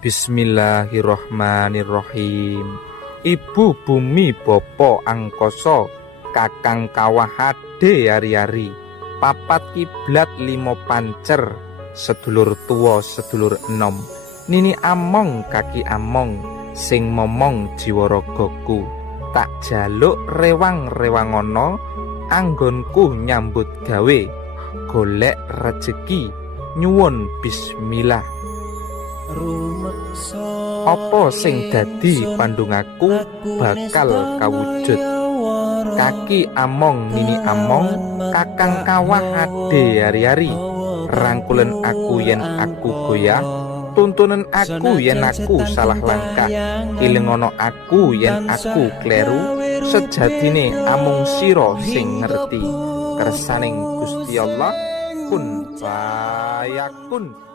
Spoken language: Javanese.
Bismillahirrohmanirrohim. Ibu bumi bapa angkasa, kakang kawah ade ari-ari, papat kiblat limo pancer, sedulur tuwa sedulur enom, nini among kaki among, sing momong jiwa ragaku. Tak jaluk rewang-rewangono, anggonku nyambut gawe, golek rejeki nyuwun bismillah. Apa sing dadi pandungaku bakal kawujud. Kaki among nini among, kakang kawah ade ari-ari, rangkulen aku yen aku goyah, tuntunen aku yen aku salah langkah, ilengono aku yen aku kleru, sejatine amung sira sing ngerti. Kersaning Gusti Allah kun fayakun.